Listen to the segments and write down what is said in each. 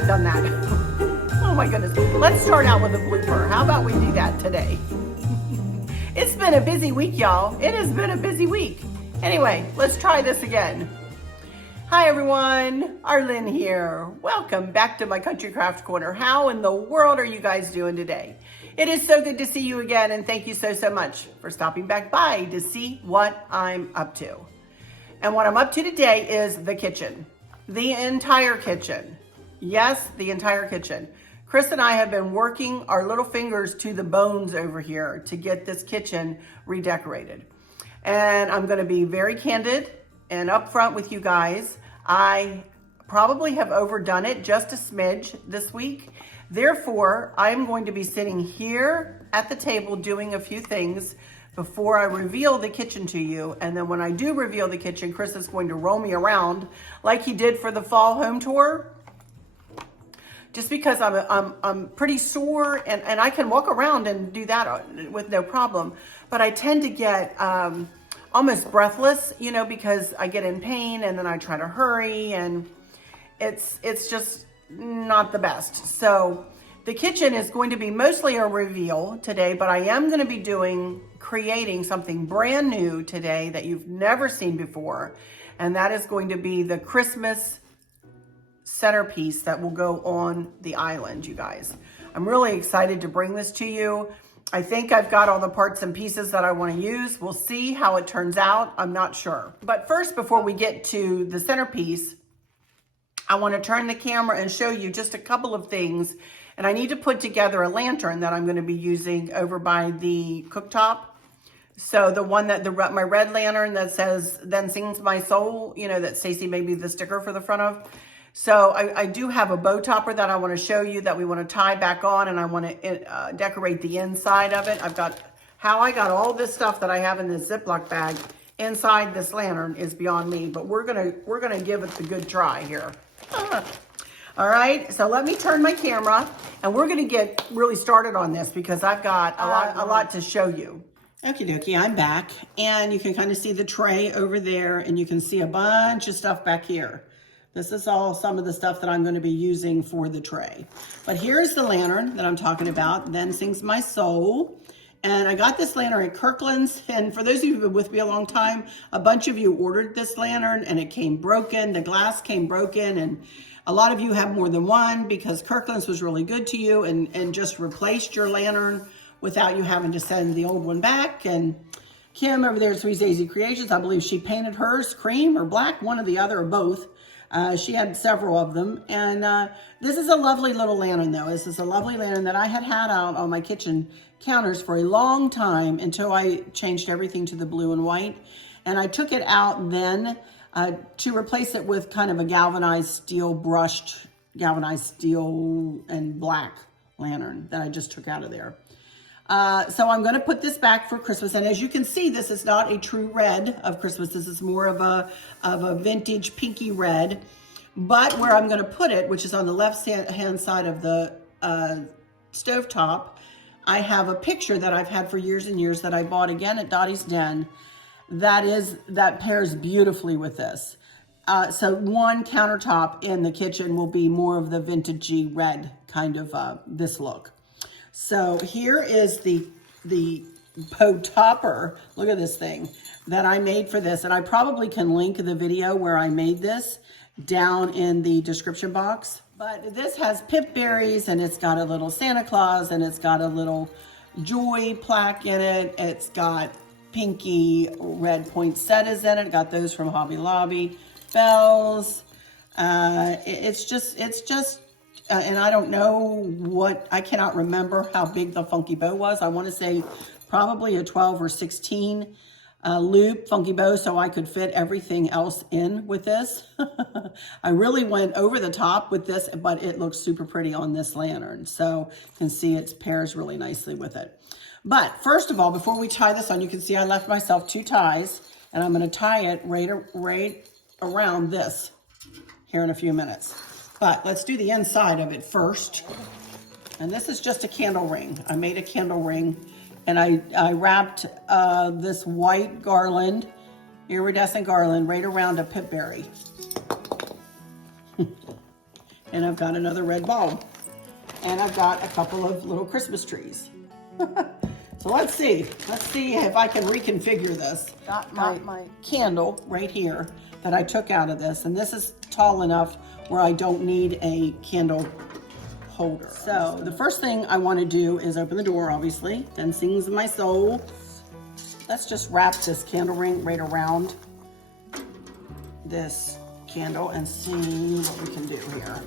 haven't done that. Oh my goodness. Let's start out with a blooper. How about we do that today? It's been a busy week, y'all. It has been a busy week. Anyway, let's try this again. Hi everyone, Arlene here. Welcome back to my Country Craft Corner. How in the world are you guys doing today? It is so good to see you again, and thank you so much for stopping back by to see what I'm up to. And what I'm up to today is the kitchen. The entire kitchen. Yes, the entire kitchen. Chris and I have been working our little fingers to the bones over here to get this kitchen redecorated. And I'm gonna be very candid and upfront with you guys. I probably have overdone it just a smidge this week. Therefore, I'm going to be sitting here at the table doing a few things before I reveal the kitchen to you. And then when I do reveal the kitchen, Chris is going to roll me around like he did for the fall home tour. Just because I'm pretty sore and I can walk around and do that with no problem. But I tend to get almost breathless, you know, because I get in pain and then I try to hurry and it's just not the best. So the kitchen is going to be mostly a reveal today, but I am going to be creating something brand new today that you've never seen before. And that is going to be the Christmas centerpiece that will go on the island, you guys. I'm really excited to bring this to you. I think I've got all the parts and pieces that I want to use. We'll see how it turns out. I'm not sure. But first, before we get to the centerpiece, I want to turn the camera and show you just a couple of things. And I need to put together a lantern that I'm going to be using over by the cooktop. So the one that my red lantern that says, "Then Sings My Soul," you know, that Stacy made me the sticker for the front of. So I do have a bow topper that I want to show you that we want to tie back on, and I want to decorate the inside of it. How I got all this stuff that I have in this Ziploc bag inside this lantern is beyond me, but we're gonna give it the good try here. All right, so let me turn my camera, and we're gonna get really started on this because I've got a lot to show you. Okie dokie, I'm back, and you can kind of see the tray over there, and you can see a bunch of stuff back here. This is all some of the stuff that I'm going to be using for the tray. But here's the lantern that I'm talking about, Then Sings My Soul. And I got this lantern at Kirkland's. And for those of you who've been with me a long time, a bunch of you ordered this lantern and it came broken. The glass came broken. And a lot of you have more than one because Kirkland's was really good to you and just replaced your lantern without you having to send the old one back. And Kim over there at Sweet Daisy Creations, I believe she painted hers cream or black, one or the other or both. She had several of them, and this is a lovely little lantern though. This is a lovely lantern that I had out on my kitchen counters for a long time until I changed everything to the blue and white. And I took it out then to replace it with kind of a galvanized steel and black lantern that I just took out of there. So I'm going to put this back for Christmas. And as you can see, this is not a true red of Christmas. This is more of a vintage pinky red. But where I'm going to put it, which is on the left-hand side of the stovetop, I have a picture that I've had for years and years that I bought again at Dottie's Den. That pairs beautifully with this. So one countertop in the kitchen will be more of the vintagey red kind of this look. So here is the bow topper. Look at this thing that I made for this. And I probably can link the video where I made this down in the description box. But this has pip berries and it's got a little Santa Claus and it's got a little joy plaque in it. It's got pinky red poinsettias in it. Got those from Hobby Lobby. Bells. It's just and I don't know I cannot remember how big the funky bow was. I want to say probably a 12 or 16 loop funky bow so I could fit everything else in with this. I really went over the top with this, but it looks super pretty on this lantern. So you can see it pairs really nicely with it. But first of all, before we tie this on, you can see I left myself 2 ties and I'm going to tie it right around this here in a few minutes. But let's do the inside of it first. And this is just a candle ring. I made a candle ring and I wrapped this white garland, iridescent garland, right around a pipberry. And I've got another red bulb. And I've got a couple of little Christmas trees. So let's see if I can reconfigure this. Got my candle right here that I took out of this, and this is tall enough where I don't need a candle holder. So the first thing I want to do is open the door, obviously, then sings my soul. Let's just wrap this candle ring right around this candle and see what we can do here.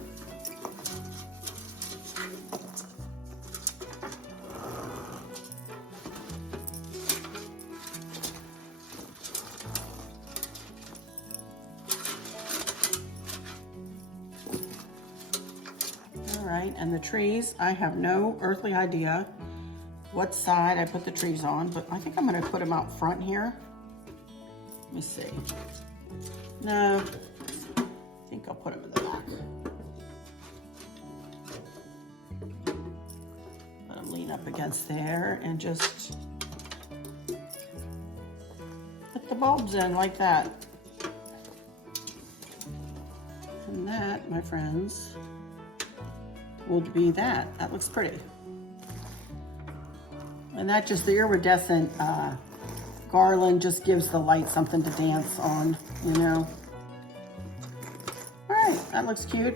All right, and the trees, I have no earthly idea what side I put the trees on, but I think I'm gonna put them out front here. Let me see. No, I think I'll put them in the back. Let them lean up against there and just put the bulbs in like that. And that, my friends, will be that. That looks pretty. And that just, the iridescent garland just gives the light something to dance on, you know. All right, that looks cute.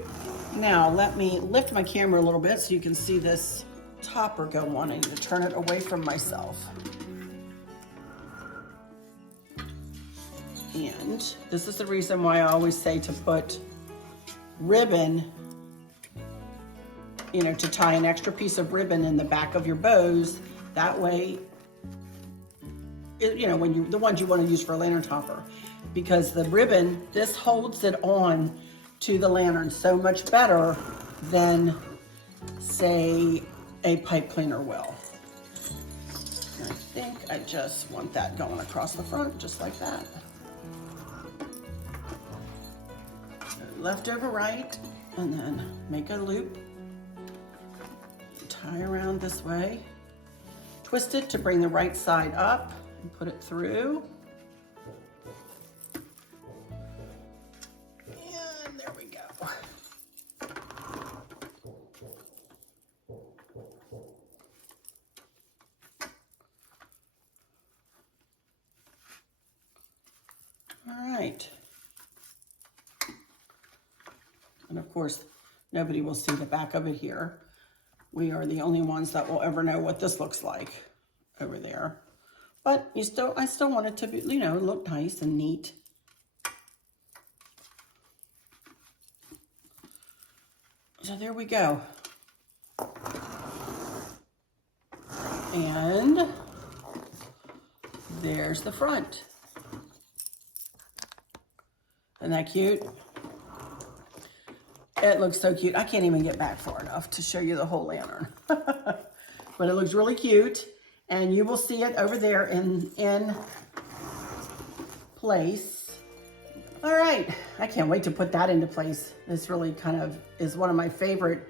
Now let me lift my camera a little bit so you can see this topper go on. I need to turn it away from myself. And this is the reason why I always say to put ribbon, you know, to tie an extra piece of ribbon in the back of your bows. That way, you know, when you, the ones you want to use for a lantern topper, because the ribbon, this holds it on to the lantern so much better than, say, a pipe cleaner will. And I think I just want that going across the front, just like that. Left over right, and then make a loop. Tie around this way. Twist it to bring the right side up and put it through. And there we go. All right. And of course, nobody will see the back of it here. We are the only ones that will ever know what this looks like over there. But I still want it to be, you know, look nice and neat. So there we go. And there's the front. Isn't that cute? It looks so cute. I can't even get back far enough to show you the whole lantern. But it looks really cute. And you will see it over there in place. All right. I can't wait to put that into place. This really kind of is one of my favorite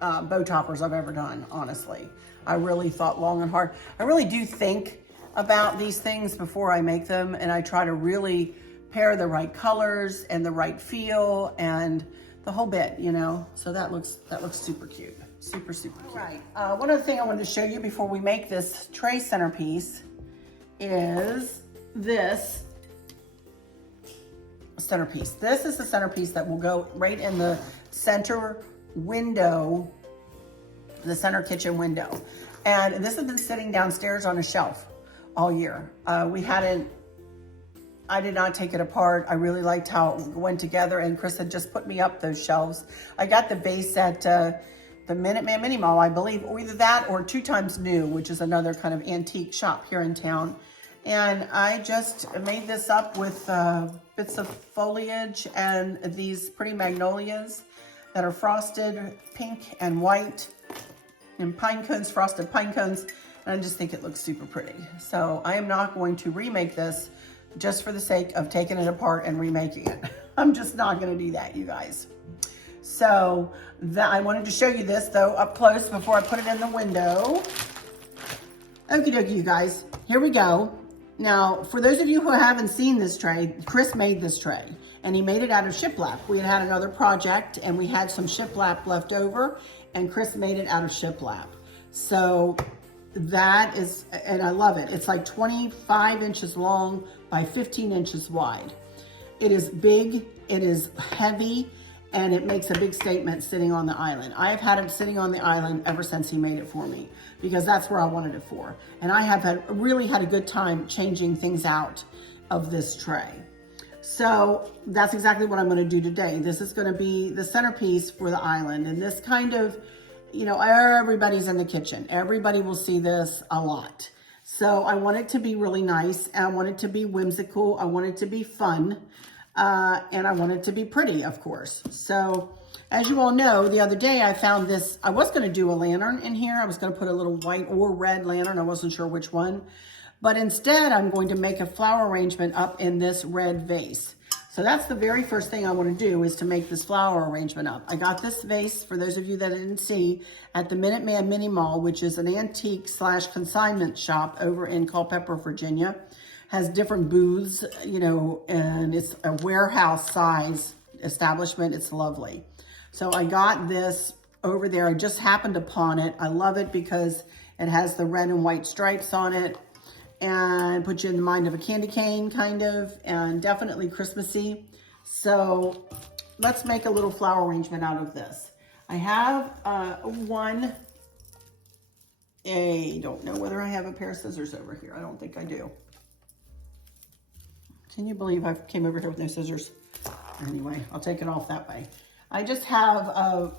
bow toppers I've ever done, honestly. I really thought long and hard. I really do think about these things before I make them. And I try to really pair the right colors and the right feel and the whole bit, you know. So that looks super cute. Super cute. All right, one other thing I wanted to show you before we make this tray centerpiece is this centerpiece. This is the centerpiece that will go right in the center window, the center kitchen window. And this has been sitting downstairs on a shelf all year. I did not take it apart. I really liked how it went together, and Chris had just put me up those shelves. I got the base at the Minuteman Mini Mall, I believe, or either that or 2 Times New, which is another kind of antique shop here in town. And I just made this up with bits of foliage and these pretty magnolias that are frosted pink and white, and pine cones, frosted pine cones. And I just think it looks super pretty. So I am not going to remake this just for the sake of taking it apart and remaking it. I'm just not gonna do that, you guys. So I wanted to show you this though up close before I put it in the window. Okie dokie, you guys, here we go. Now, for those of you who haven't seen this tray, Chris made this tray and he made it out of shiplap. We had another project and we had some shiplap left over and Chris made it out of shiplap. So that is, and I love it. It's like 25 inches long by 15 inches wide. It is big, it is heavy, and it makes a big statement sitting on the island. I've had it sitting on the island ever since he made it for me because that's where I wanted it for. And I have really had a good time changing things out of this tray. So that's exactly what I'm gonna do today. This is gonna be the centerpiece for the island. And this kind of, you know, everybody's in the kitchen. Everybody will see this a lot. So I want it to be really nice. And I want it to be whimsical. I want it to be fun. And I want it to be pretty, of course. So as you all know, the other day I found this, I was going to do a lantern in here. I was going to put a little white or red lantern. I wasn't sure which one. But instead, I'm going to make a flower arrangement up in this red vase. So that's the very first thing I want to do is to make this flower arrangement up. I got this vase, for those of you that didn't see, at the Minuteman Mini Mall, which is an antique / consignment shop over in Culpeper, Virginia. Has different booths, you know, and it's a warehouse size establishment. It's lovely. So I got this over there. I just happened upon it. I love it because it has the red and white stripes on it and puts you in the mind of a candy cane kind of, and definitely Christmassy. So let's make a little flower arrangement out of this. I have I don't know whether I have a pair of scissors over here. I don't think I do. Can you believe I came over here with no scissors? Anyway, I'll take it off that way. I just have, I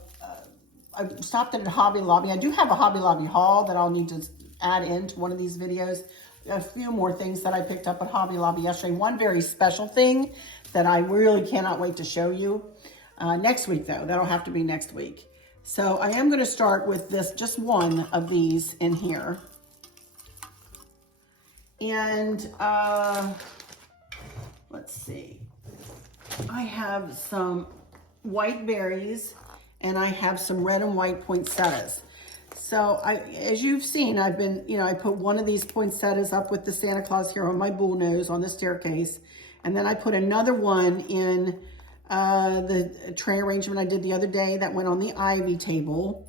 stopped at a Hobby Lobby. I do have a Hobby Lobby haul that I'll need to add into one of these videos. A few more things that I picked up at Hobby Lobby yesterday. One very special thing that I really cannot wait to show you. Next week though, that'll have to be next week. So I am gonna start with this, just one of these in here. And, let's see, I have some white berries and I have some red and white poinsettias. So as you've seen, I've been, you know, I put one of these poinsettias up with the Santa Claus here on my bullnose on the staircase. And then I put another one in the tray arrangement I did the other day that went on the ivy table.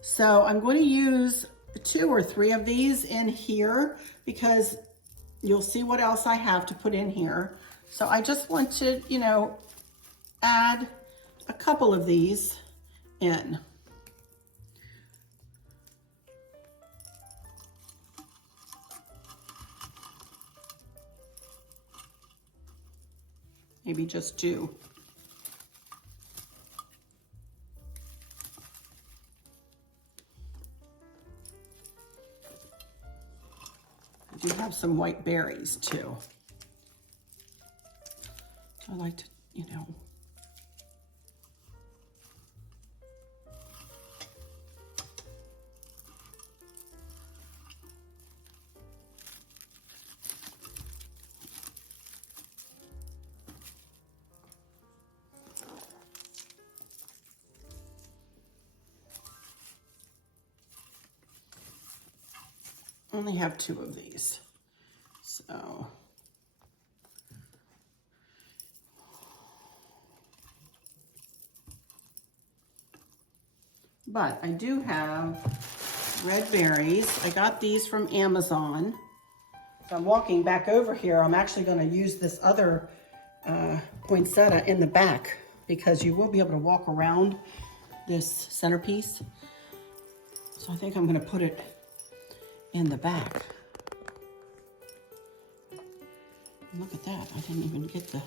So I'm going to use 2 or 3 of these in here because you'll see what else I have to put in here. So I just want to, you know, add a couple of these in. Maybe just 2. I do have some white berries too. I like to, you know. Only have 2 of these, so. But I do have red berries. I got these from Amazon. So I'm walking back over here. I'm actually gonna use this other poinsettia in the back because you will be able to walk around this centerpiece. So I think I'm gonna put it in the back. Look at that, I didn't even get the...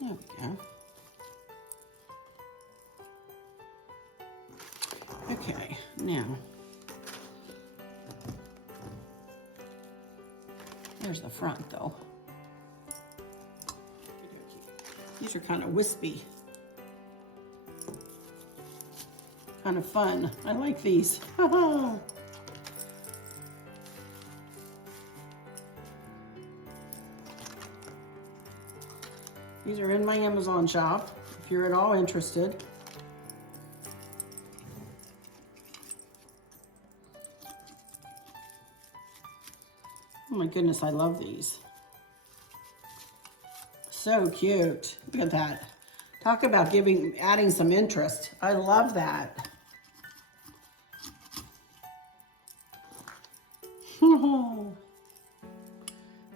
There we go. Okay, now, there's the front though. These are kind of wispy. Kind of fun. I like these. These are in my Amazon shop, if you're at all interested. Oh my goodness, I love these. So cute. Look at that. Talk about adding some interest. I love that. Oh,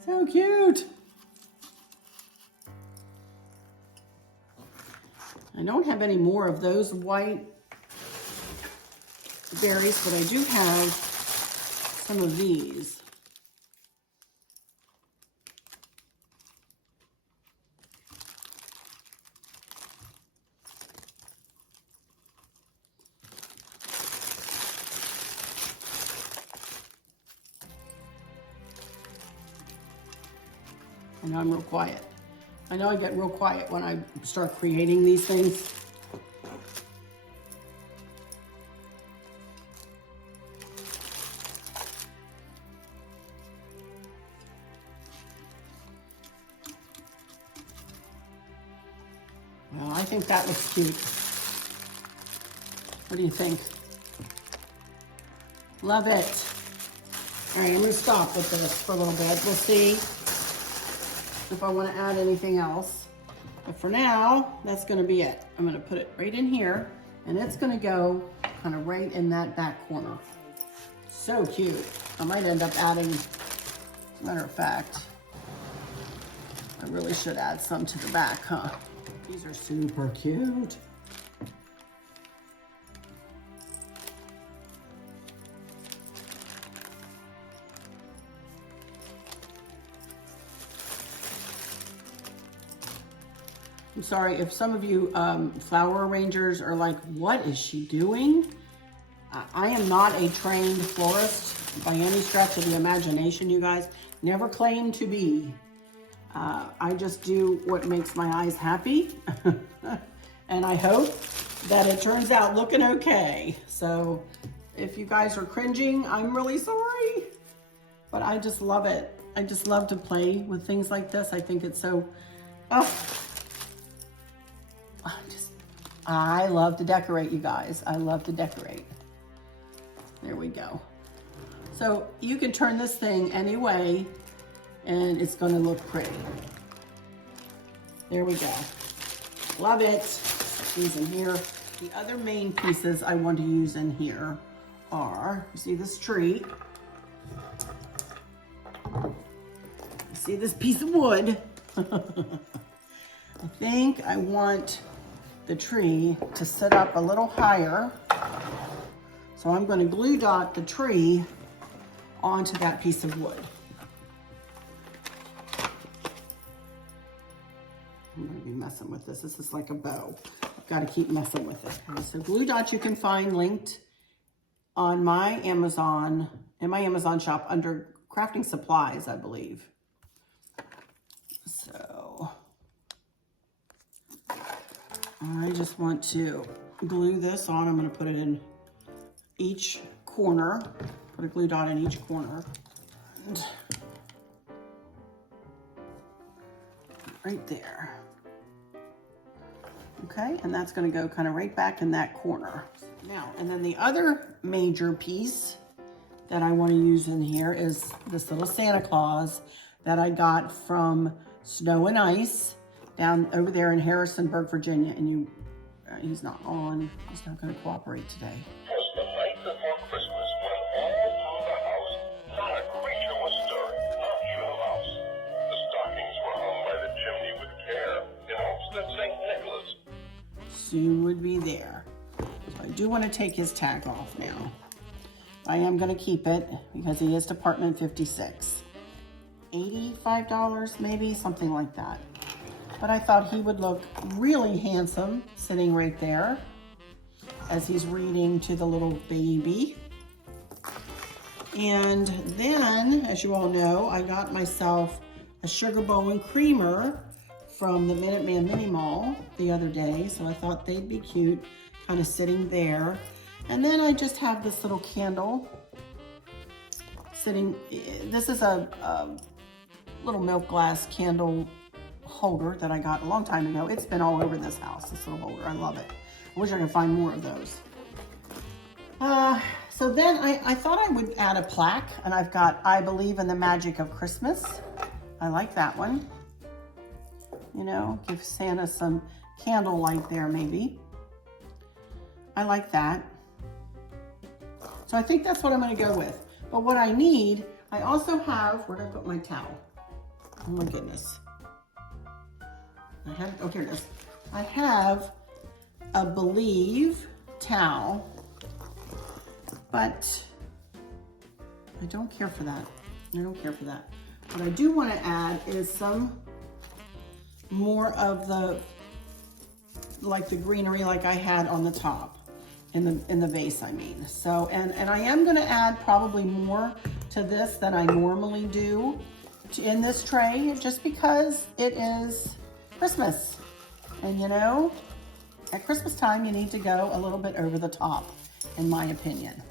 so cute. I don't have any more of those white berries, but I do have some of these. I know I'm real quiet. I know I get real quiet when I start creating these things. Well, I think that looks cute. What do you think? Love it. All right, I'm gonna stop with this for a little bit. We'll see if I want to add anything else. But for now, that's going to be it. I'm going to put it right in here, and it's going to go kind of right in that back corner. So cute. I might end up adding, as a matter of fact, I really should add some to the back, huh? These are super cute. I'm sorry if some of you flower arrangers are like, what is she doing? I am not a trained florist by any stretch of the imagination, you guys. Never claimed to be. I just do what makes my eyes happy. And I hope that it turns out looking okay. So if you guys are cringing, I'm really sorry. But I just love it. I just love to play with things like this. I think it's so, oh. I love to decorate, you guys. I love to decorate. There we go. So you can turn this thing any way and it's gonna look pretty. There we go. Love it. These in here. The other main pieces I want to use in here are, you see this tree? You see this piece of wood? I think I want the tree to sit up a little higher. So I'm going to glue dot the tree onto that piece of wood. I'm going to be messing with this. This is like a bow. I've got to keep messing with it. Okay, so glue dot you can find linked on my Amazon, in my Amazon shop under crafting supplies, I believe. So I just want to glue this on. I'm going to put it in each corner. Put a glue dot in each corner. And right there. Okay, and that's going to go kind of right back in that corner. Now, and then the other major piece that I want to use in here is this little Santa Claus that I got from Snow and Ice down over there in Harrisonburg, Virginia. And he's not on. He's not going to cooperate today. Was the night before Christmas when all through the house not a creature was stirring, not even a mouse. The stockings were hung by the chimney with care in hopes that St. Nicholas soon would be there. So I do want to take his tag off now. I am going to keep it because he is Department 56. $85 maybe, something like that. But I thought he would look really handsome sitting right there as he's reading to the little baby. And then, as you all know, I got myself a sugar bowl and creamer from the Minuteman Mini Mall the other day. So I thought they'd be cute, kind of sitting there. And then I just have this little candle sitting. This is a little milk glass candle holder that I got a long time ago. It's been all over this house, this little holder. I love it. I wish I could find more of those. So then I thought I would add a plaque, and I've got I Believe in the Magic of Christmas. I like that one. You know, give Santa some candlelight there maybe. I like that. So I think that's what I'm going to go with. But what I need, I also have, where did I put my towel? Oh my goodness. I have, oh, here it is. I have a Believe towel, but I don't care for that. I don't care for that. What I do want to add is some more of the, like the greenery like I had on the top, in the vase, I mean. So, and I am going to add probably more to this than I normally do in this tray, just because it is Christmas. And you know, at Christmas time, you need to go a little bit over the top, in my opinion.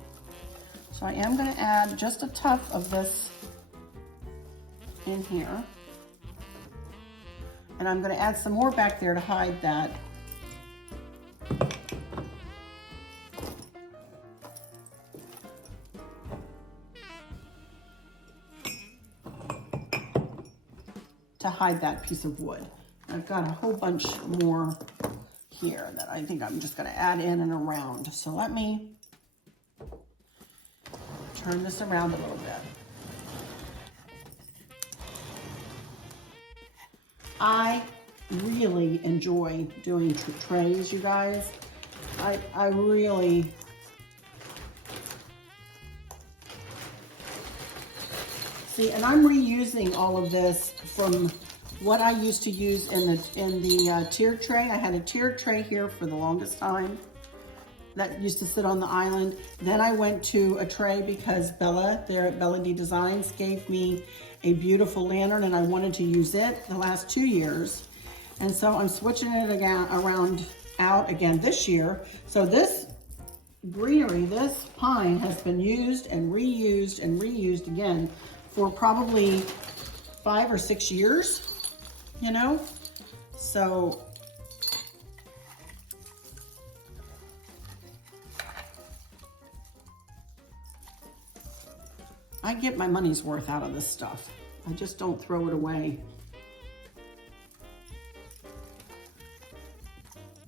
So I am going to add just a tuft of this in here. And I'm going to add some more back there to hide that. To hide that piece of wood. I've got a whole bunch more here that I think I'm just going to add in and around. So let me turn this around a little bit. I really enjoy doing trays, you guys. I really, see, and I'm reusing all of this from what I used to use in the tiered tray. I had a tiered tray here for the longest time that used to sit on the island. Then I went to a tray because Bella, there at Bella D Designs, gave me a beautiful lantern, and I wanted to use it the last 2 years. And so I'm switching it again out again this year. So this greenery, this pine has been used and reused again for probably 5 or 6 years, you know? So I get my money's worth out of this stuff. I just don't throw it away.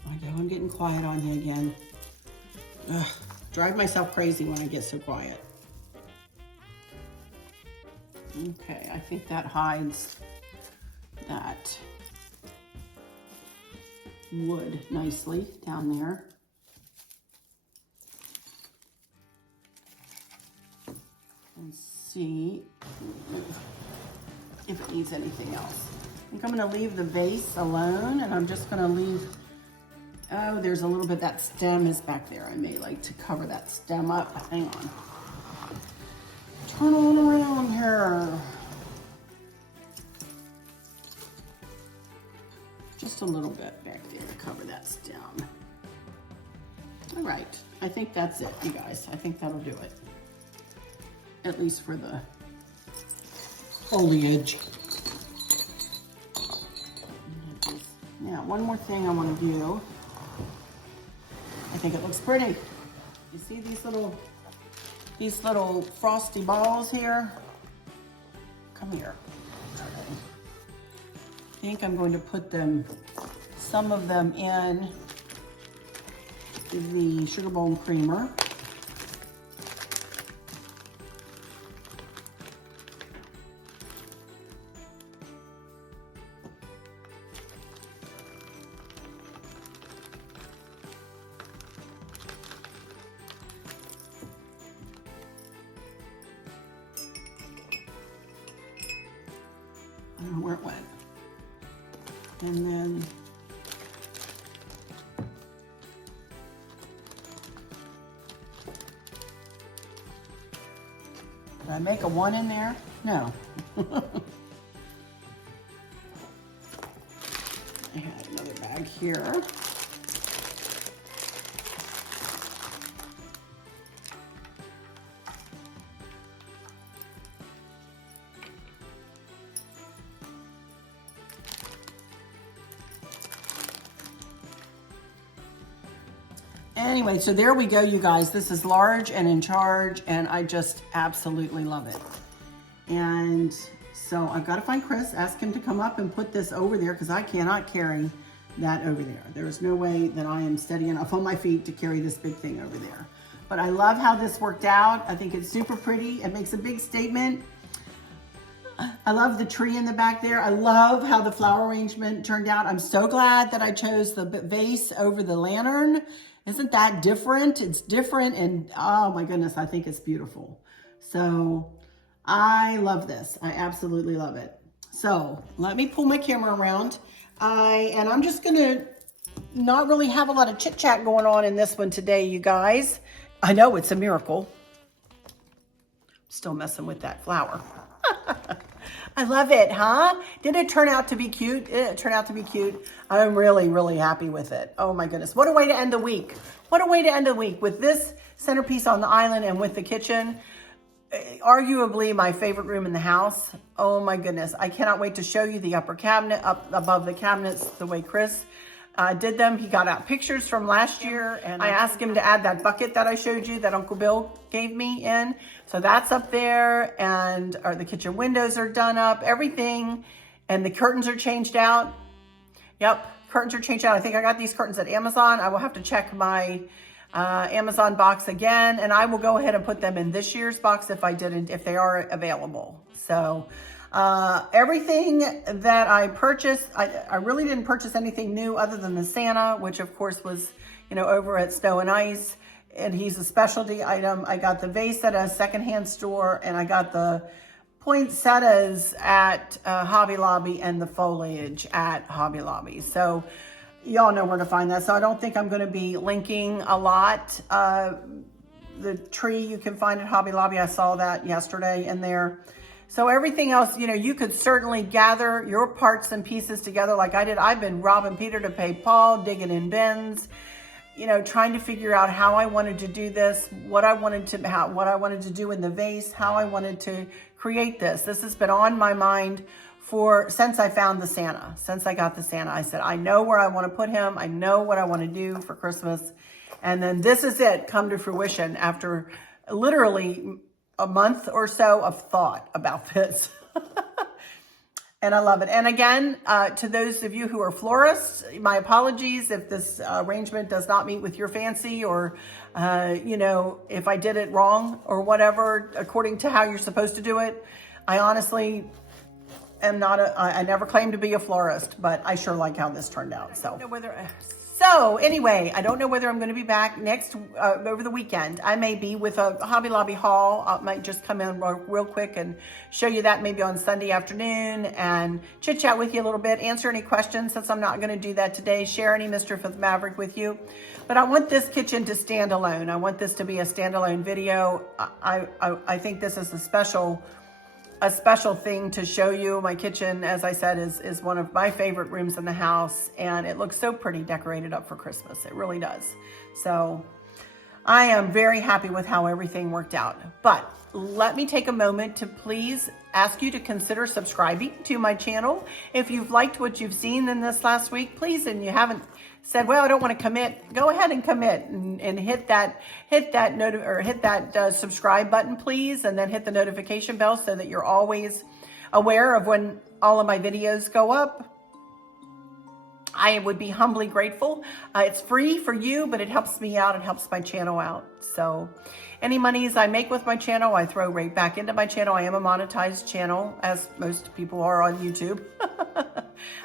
I know I'm getting quiet on you again. Ugh, drive myself crazy when I get so quiet. Okay, I think that hides that wood nicely down there. And see if it needs anything else. I think I'm going to leave the vase alone, and I'm just going to leave, oh, there's a little bit, that stem is back there. I may like to cover that stem up. Hang on. Turn on around here. Just a little bit back there to cover that stem. All right, I think that's it, you guys. I think that'll do it. At least for the foliage. Now, one more thing I want to do. I think it looks pretty. You see these little frosty balls here? Come here. I think I'm going to put them, some of them in the sugar bone creamer. I don't know where it went. And then did I make a 1 in there? No. I had another bag here. Anyway, so there we go, you guys. This is large and in charge, and I just absolutely love it. And so I've got to find Chris, ask him to come up and put this over there because I cannot carry that over there. There is no way that I am steady enough on my feet to carry this big thing over there. But I love how this worked out. I think it's super pretty. It makes a big statement. I love the tree in the back there. I love how the flower arrangement turned out. I'm so glad that I chose the vase over the lantern. Isn't that different? It's different, and oh my goodness, I think it's beautiful. So I love this. I absolutely love it. So let me pull my camera around. And I'm just gonna not really have a lot of chit chat going on in this one today, you guys. I know it's a miracle. Still messing with that flower. I love it, huh? Did it turn out to be cute? Did it turn out to be cute? I'm really, really happy with it. Oh my goodness. What a way to end the week. What a way to end the week with this centerpiece on the island and with the kitchen. Arguably my favorite room in the house. Oh my goodness. I cannot wait to show you the upper cabinet, up above the cabinets, the way Chris did them. He got out pictures from last year, and I asked him to add that bucket that I showed you that Uncle Bill gave me in. So that's up there, and the kitchen windows are done up, everything, and the curtains are changed out. Yep, curtains are changed out. I think I got these curtains at Amazon. I will have to check my Amazon box again, and I will go ahead and put them in this year's box if they are available. So everything that I purchased, I really didn't purchase anything new other than the Santa, which of course was, over at Snow and Ice, and he's a specialty item. I got the vase at a secondhand store, and I got the poinsettias at Hobby Lobby and the foliage at Hobby Lobby. So y'all know where to find that. So I don't think I'm going to be linking a lot. The tree you can find at Hobby Lobby. I saw that yesterday in there. So everything else, you could certainly gather your parts and pieces together like I did. I've been robbing Peter to pay Paul, digging in bins, trying to figure out how I wanted to do this, what I wanted to do in the vase, how I wanted to create this. This has been on my mind since I found the Santa, since I got the Santa. I said, I know where I want to put him. I know what I want to do for Christmas. And then this is it come to fruition after literally a month or so of thought about this. And I love it. And again, to those of you who are florists, my apologies if this arrangement does not meet with your fancy, or, if I did it wrong or whatever, according to how you're supposed to do it. I honestly am not I never claimed to be a florist, but I sure like how this turned out. So anyway, I don't know whether I'm going to be back next over the weekend. I may be with a Hobby Lobby haul. I might just come in real quick and show you that maybe on Sunday afternoon and chit chat with you a little bit, answer any questions since I'm not going to do that today, share any Mischief with Maverick with you. But I want this kitchen to stand alone. I want this to be a standalone video. I think this is a special thing to show you. My kitchen, as I said, is one of my favorite rooms in the house, and it looks so pretty decorated up for Christmas. It really does. So I am very happy with how everything worked out. But let me take a moment to please ask you to consider subscribing to my channel. If you've liked what you've seen in this last week, please, and you haven't said, well, I don't want to commit, go ahead and commit and hit that subscribe button, please, and then hit the notification bell so that you're always aware of when all of my videos go up. I would be humbly grateful. It's free for you, but it helps me out. It helps my channel out. So any monies I make with my channel, I throw right back into my channel. I am a monetized channel, as most people are on YouTube.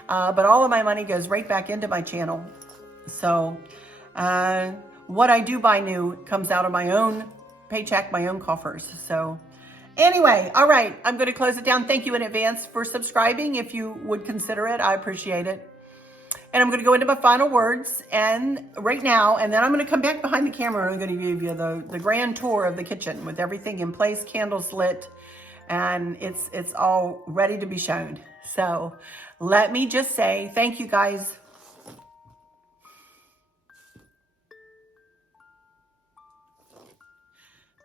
But all of my money goes right back into my channel. So what I do buy new comes out of my own paycheck, my own coffers. So anyway, all right, I'm going to close it down. Thank you in advance for subscribing. If you would consider it, I appreciate it. And I'm going to go into my final words right now, and then I'm going to come back behind the camera and I'm going to give you the grand tour of the kitchen with everything in place, candles lit, and it's all ready to be shown. So let me just say thank you, guys.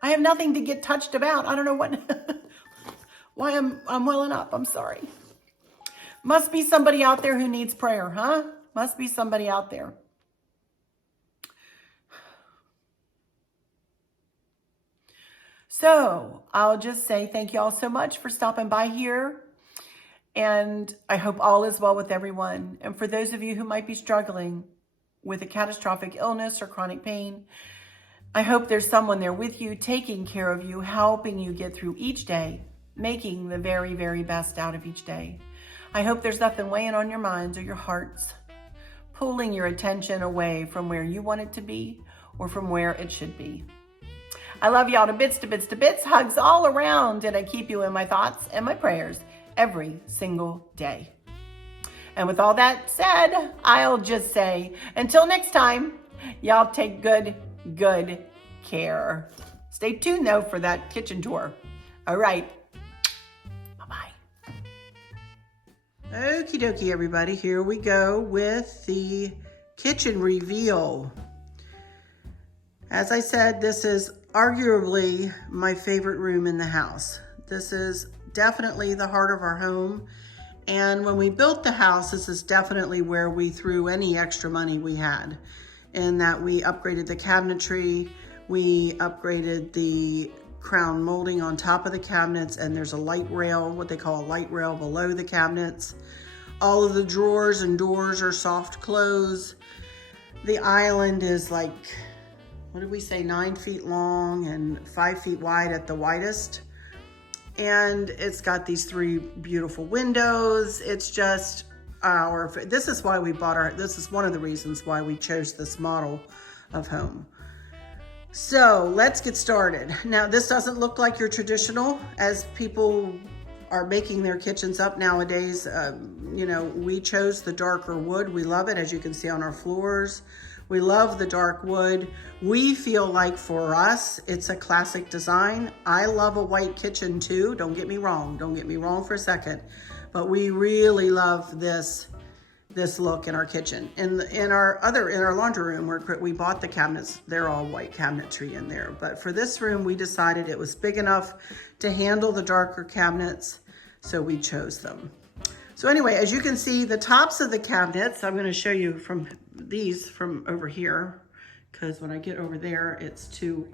I have nothing to get touched about. I don't know why I'm welling up. I'm sorry. Must be somebody out there who needs prayer, huh? Must be somebody out there. So I'll just say thank you all so much for stopping by here. And I hope all is well with everyone. And for those of you who might be struggling with a catastrophic illness or chronic pain, I hope there's someone there with you, taking care of you, helping you get through each day, making the very, very best out of each day. I hope there's nothing weighing on your minds or your hearts, pulling your attention away from where you want it to be or from where it should be. I love y'all to bits, to bits, to bits. Hugs all around, and I keep you in my thoughts and my prayers every single day. And with all that said, I'll just say, until next time, y'all take good care. Stay tuned, though, for that kitchen tour. All right. Bye-bye. Okie dokie, everybody. Here we go with the kitchen reveal. As I said, this is arguably my favorite room in the house. This is definitely the heart of our home. And when we built the house, this is definitely where we threw any extra money we had, in that we upgraded the cabinetry, we upgraded the crown molding on top of the cabinets, and there's a light rail, what they call a light rail, below the cabinets. All of the drawers and doors are soft close. The island is like, what did we say, 9 feet long and 5 feet wide at the widest. And it's got these 3 beautiful windows. It's just this is why we bought this is one of the reasons why we chose this model of home. So let's get started. Now, this doesn't look like your traditional, as people are making their kitchens up nowadays. You know, we chose the darker wood. We love it, as you can see on our floors. We love the dark wood. We feel like, for us, it's a classic design. I love a white kitchen too. Don't get me wrong. Don't get me wrong for a second. But we really love this look in our kitchen. In our laundry room, where we bought the cabinets, they're all white cabinetry in there. But for this room, we decided it was big enough to handle the darker cabinets, so we chose them. So anyway, as you can see, the tops of the cabinets, I'm going to show you from over here, because when I get over there, it's to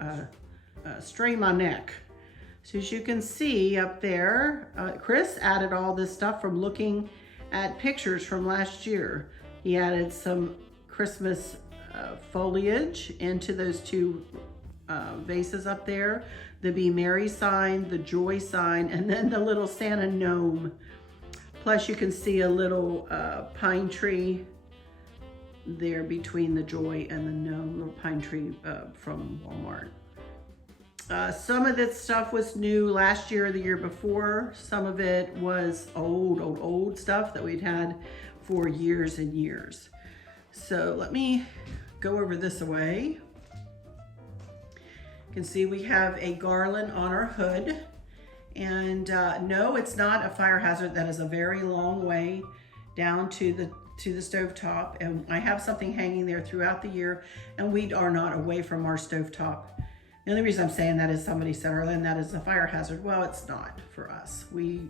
strain my neck. So as you can see up there, Chris added all this stuff from looking at pictures from last year. He added some Christmas foliage into those 2 vases up there. The Be Merry sign, the Joy sign, and then the little Santa gnome. Plus you can see a little pine tree there between the Joy and the gnome, little pine tree from Walmart. Some of this stuff was new last year or the year before. Some of it was old stuff that we'd had for years and years. So let me go over this away. You can see we have a garland on our hood. And no, it's not a fire hazard. That is a very long way down to the stove top. And I have something hanging there throughout the year, and we are not away from our stove top. The only reason I'm saying that is somebody said earlier, that is a fire hazard. Well, it's not for us. We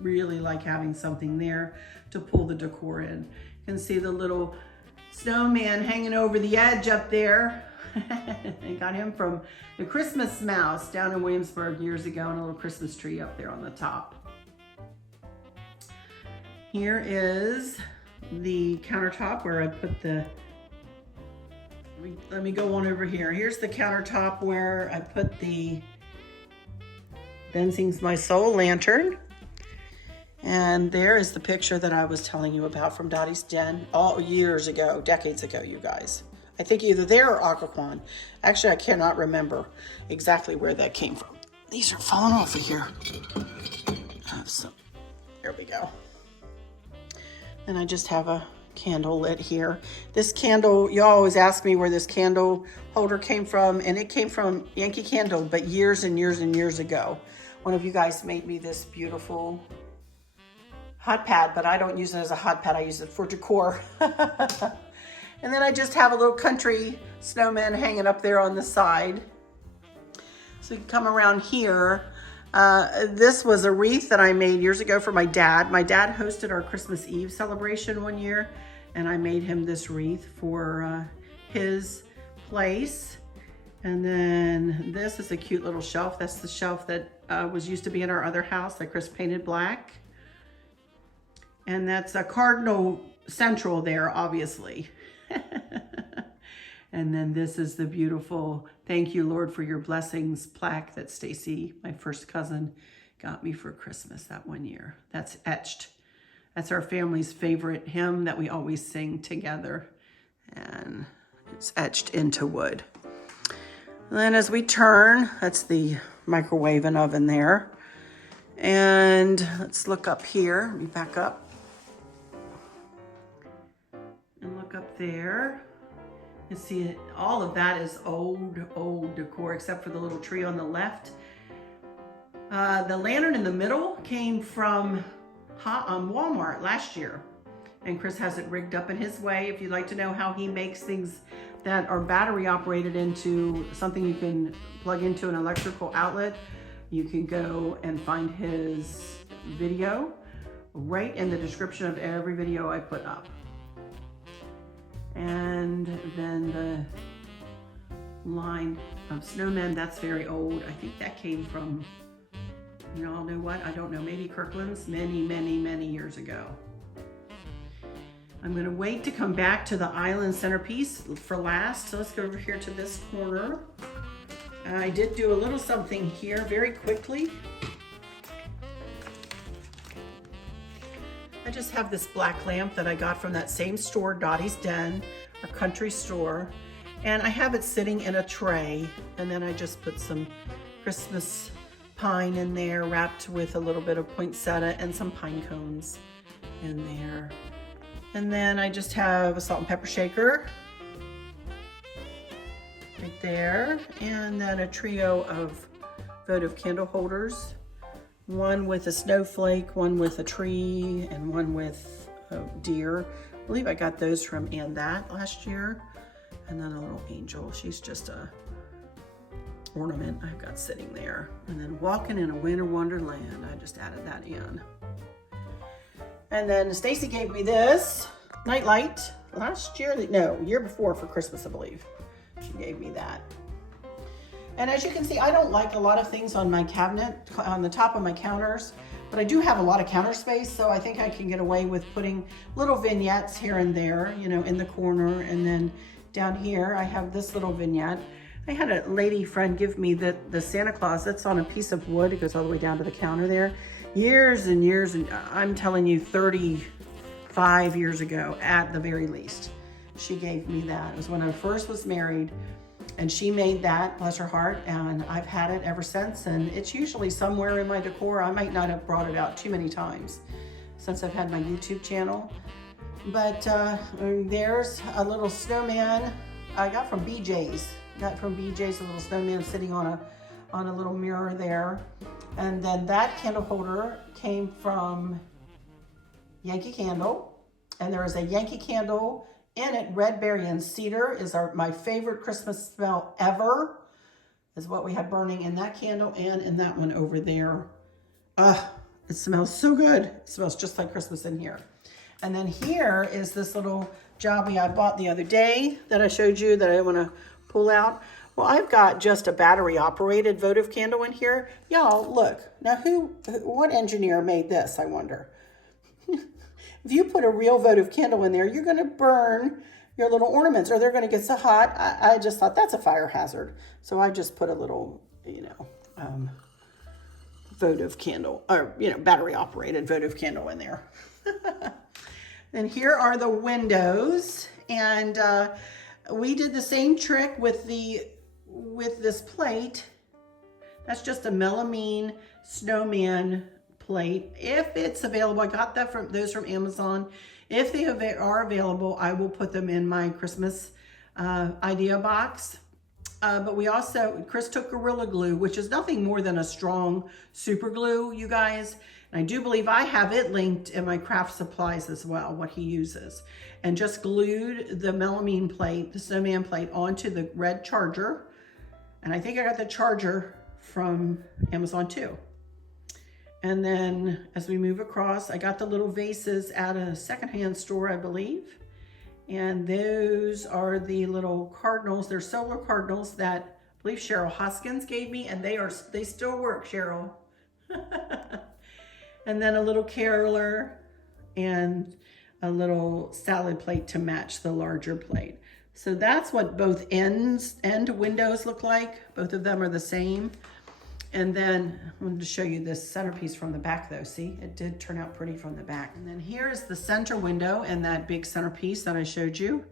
really like having something there to pull the decor in. You can see the little snowman hanging over the edge up there. I got him from the Christmas Mouse down in Williamsburg years ago, and a little Christmas tree up there on the top. Here is the countertop where I put the, let me go on over here. Here's the countertop where I put the Then Sings My Soul lantern. And there is the picture that I was telling you about from Dottie's Den all years ago, decades ago, you guys. I think either there or Occoquan. Actually, I cannot remember exactly where that came from. These are falling off of here. There we go. And I just have a candle lit here. This candle, you always ask me where this candle holder came from, and it came from Yankee Candle, but years and years and years ago. One of you guys made me this beautiful hot pad, but I don't use it as a hot pad. I use it for decor. And then I just have a little country snowman hanging up there on the side. So you can come around here. This was a wreath that I made years ago for my dad. My dad hosted our Christmas Eve celebration one year, and I made him this wreath for his place. And then this is a cute little shelf. That's the shelf that was used to be in our other house that Chris painted black. And that's a cardinal central there, obviously. And then this is the beautiful "Thank you, Lord, for your blessings" plaque that Stacy, my first cousin, got me for Christmas that one year. That's etched. That's our family's favorite hymn that we always sing together. And it's etched into wood. And then as we turn, that's the microwave and oven there. And let's look up here. Let me back up. And look up there. You see all of that is old decor, except for the little tree on the left. The lantern in the middle came from Walmart last year. And Chris has it rigged up in his way. If you'd like to know how he makes things that are battery operated into something you can plug into an electrical outlet, you can go and find his video right in the description of every video I put up. And then the line of snowmen, that's very old. I think that came from, you all know what? I don't know, maybe Kirkland's many years ago. I'm gonna wait to come back to the island centerpiece for last. So let's go over here to this corner. I did do a little something here very quickly. I just have this black lamp that I got from that same store, Dottie's Den, our country store. And I have it sitting in a tray. And then I just put some Christmas pine in there, wrapped with a little bit of poinsettia and some pine cones in there. And then I just have a salt and pepper shaker right there. And then a trio of votive candle holders. One with a snowflake, one with a tree, and one with a deer. I believe I got those from And That last year. And then a little angel. She's just a ornament I've got sitting there. And then Walking in a Winter Wonderland. I just added that in. And then Stacy gave me this nightlight last year. No, year before for Christmas, I believe. She gave me that. And as you can see, I don't like a lot of things on my cabinet, on the top of my counters, but I do have a lot of counter space, so I think I can get away with putting little vignettes here and there, you know, in the corner. And then down here, I have this little vignette. I had a lady friend give me the Santa Claus that's on a piece of wood. It goes all the way down to the counter there. Years and years, and I'm telling you 35 years ago at the very least. She gave me that. It was when I first was married. And she made that, bless her heart, and I've had it ever since. And it's usually somewhere in my decor. I might not have brought it out too many times since I've had my YouTube channel. But there's a little snowman I got from BJ's. Got from BJ's, a little snowman sitting on a little mirror there. And then that candle holder came from Yankee Candle. And there is a Yankee Candle in it. Red berry and cedar is my favorite Christmas smell ever, is what we have burning in that candle and in that one over there. It smells so good. It smells just like Christmas in here. And then here is this little jobby I bought the other day that I showed you that I want to pull out. Well, I've got just a battery operated votive candle in here. Y'all, look. Now what engineer made this, I wonder? If you put a real votive candle in there, you're going to burn your little ornaments, or they're going to get so hot. I just thought that's a fire hazard. So I just put a little, votive candle, or, battery operated votive candle in there. And here are the windows. And we did the same trick with this plate. That's just a melamine snowman plate. If it's available, I got those from Amazon. If they are available, I will put them in my Christmas idea box. But Chris took Gorilla Glue, which is nothing more than a strong super glue, you guys. And I do believe I have it linked in my craft supplies as well, what he uses. And just glued the melamine plate, the snowman plate, onto the red charger. And I think I got the charger from Amazon too. And then as we move across, I got the little vases at a secondhand store, I believe. And those are the little cardinals. They're solar cardinals that believe Cheryl Hoskins gave me, and they still work, Cheryl. And then a little caroler and a little salad plate to match the larger plate. So that's what both end windows look like. Both of them are the same. And then I wanted to show you this centerpiece from the back though. See, it did turn out pretty from the back. And then here's the center window and that big centerpiece that I showed you.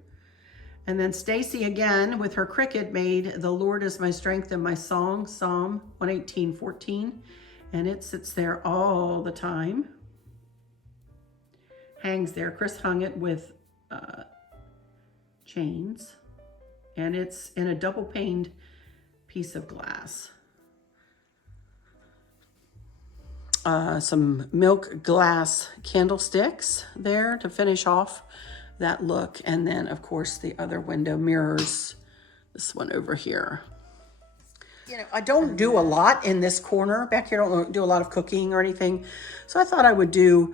And then Stacy again with her Cricut made "The Lord is my strength and my song," Psalm 118:14. And it sits there all the time. Hangs there. Chris hung it with chains. And it's in a double paned piece of glass. Some milk glass candlesticks there to finish off that look. And then of course the other window mirrors this one over here. You know, I don't do a lot in this corner back here. I don't do a lot of cooking or anything. So I thought I would do,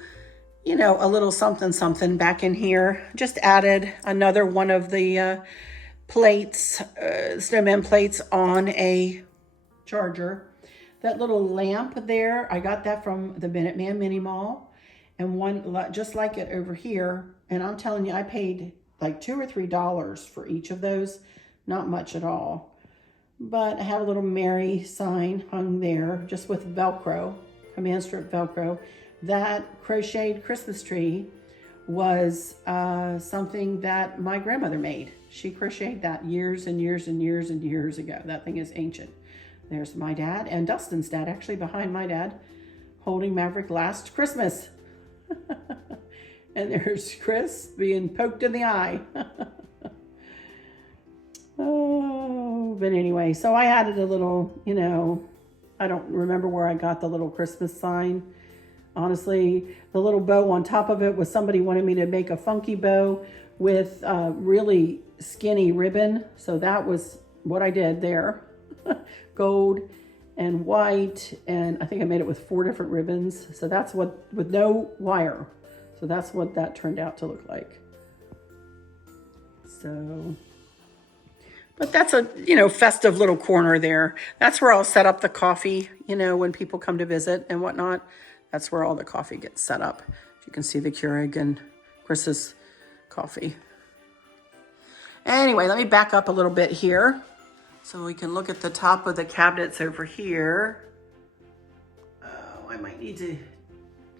you know, a little something back in here. Just added another one of the plates, snowman plates on a charger. That little lamp there, I got that from the Minuteman Mini Mall. And one just like it over here. And I'm telling you, I paid like $2 or $3 for each of those. Not much at all. But I have a little Mary sign hung there just with Velcro, command strip Velcro. That crocheted Christmas tree was something that my grandmother made. She crocheted that years and years and years and years ago. That thing is ancient. There's my dad and Dustin's dad, actually behind my dad, holding Maverick last Christmas. And there's Chris being poked in the eye. Oh, but anyway, so I added a little, you know, I don't remember where I got the little Christmas sign. Honestly, the little bow on top of it was somebody wanted me to make a funky bow with really skinny ribbon. So that was what I did there. Gold and white. And I think I made it with 4 different ribbons. So that's what, with no wire. So that's what that turned out to look like. So... but that's a, you know, festive little corner there. That's where I'll set up the coffee, you know, when people come to visit and whatnot. That's where all the coffee gets set up. You can see the Keurig and Chris's coffee. Anyway, let me back up a little bit here so we can look at the top of the cabinets over here. Oh, I might need to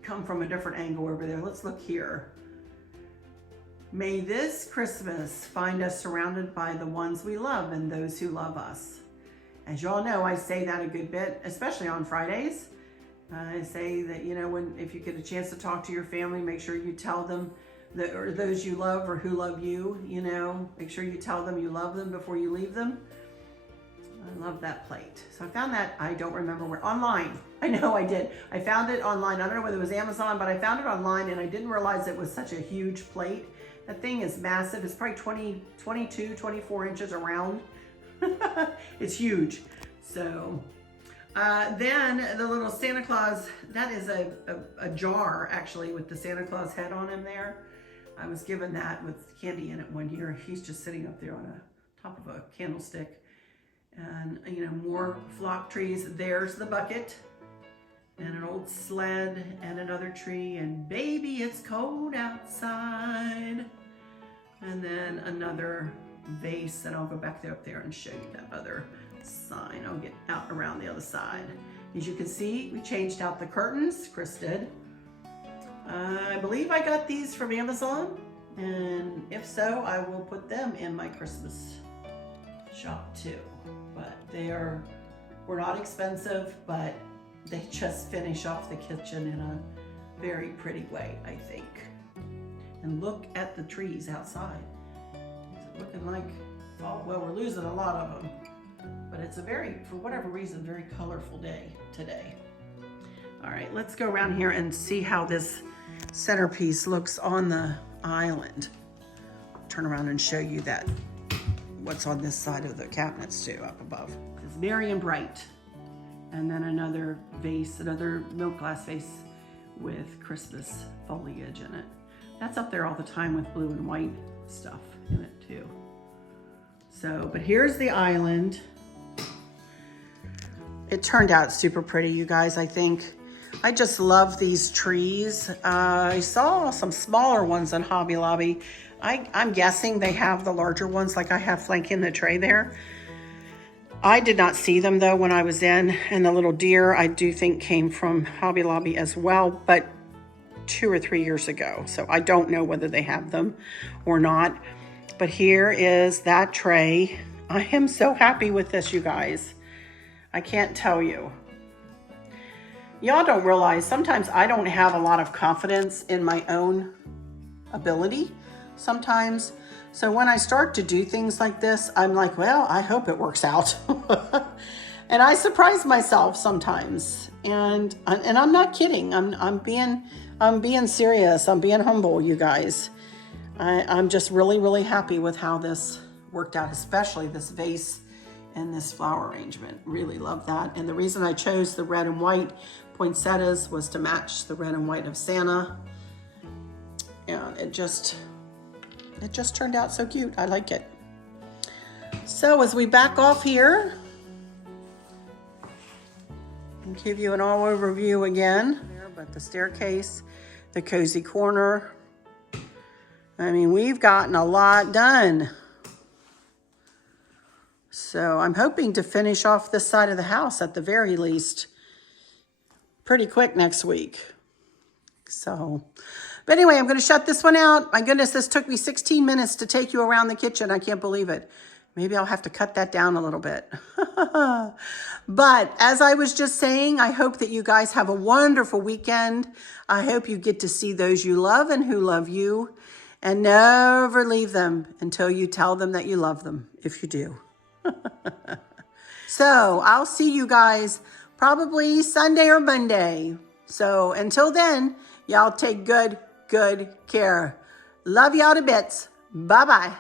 come from a different angle over there. Let's look here. May this Christmas find us surrounded by the ones we love and those who love us. As you all know, I say that a good bit, especially on Fridays. I say that, you know, if you get a chance to talk to your family, make sure you tell them that, or those you love or who love you, you know, make sure you tell them you love them before you leave them. I love that plate. So I found that, I don't remember where, online. I know I did. I found it online. I don't know whether it was Amazon, but I found it online and I didn't realize it was such a huge plate. That thing is massive. It's probably 22, 24 inches around. It's huge. So then the little Santa Claus, that is a jar actually with the Santa Claus head on him there. I was given that with candy in it one year. He's just sitting up there on a top of a candlestick. And you know, more flock trees. There's the bucket. And an old sled and another tree, and baby, it's cold outside. And then another vase, and I'll go back there up there and show you that other sign. I'll get out around the other side. As you can see, we changed out the curtains, Chris did. I believe I got these from Amazon, and if so, I will put them in my Christmas shop too. But we're not expensive, but they just finish off the kitchen in a very pretty way, I think. And look at the trees outside. It's looking like fall. Well, we're losing a lot of them, but it's a very, for whatever reason, very colorful day today. All right, let's go around here and see how this centerpiece looks on the island. Turn around and show you that, what's on this side of the cabinets too, up above. It's merry and bright. And then another vase, another milk glass vase with Christmas foliage in it. That's up there all the time with blue and white stuff in it too. So, but here's the island. It turned out super pretty, you guys, I think. I just love these trees. I saw some smaller ones in Hobby Lobby. I'm guessing they have the larger ones like I have flanking the tray there. I did not see them though when I was in, and the little deer I do think came from Hobby Lobby as well, but 2 or 3 years ago. So I don't know whether they have them or not. But here is that tray. I am so happy with this, you guys. I can't tell you. Y'all don't realize sometimes I don't have a lot of confidence in my own ability sometimes. So when I start to do things like this, I'm like, well, I hope it works out. And I surprise myself sometimes. And I'm not kidding. I'm being serious. I'm being humble, you guys. I'm just really, really happy with how this worked out, especially this vase and this flower arrangement. Really love that. And the reason I chose the red and white poinsettias was to match the red and white of Santa. And it just turned out so cute. I like it. So as we back off here, I'll give you an all overview again. But the staircase, the cozy corner. I mean, we've gotten a lot done. So I'm hoping to finish off this side of the house at the very least pretty quick next week. So, but anyway, I'm going to shut this one out. My goodness, this took me 16 minutes to take you around the kitchen. I can't believe it. Maybe I'll have to cut that down a little bit. But as I was just saying, I hope that you guys have a wonderful weekend. I hope you get to see those you love and who love you. And never leave them until you tell them that you love them, if you do. So I'll see you guys probably Sunday or Monday. So until then, y'all take good care. Love y'all to bits. Bye-bye.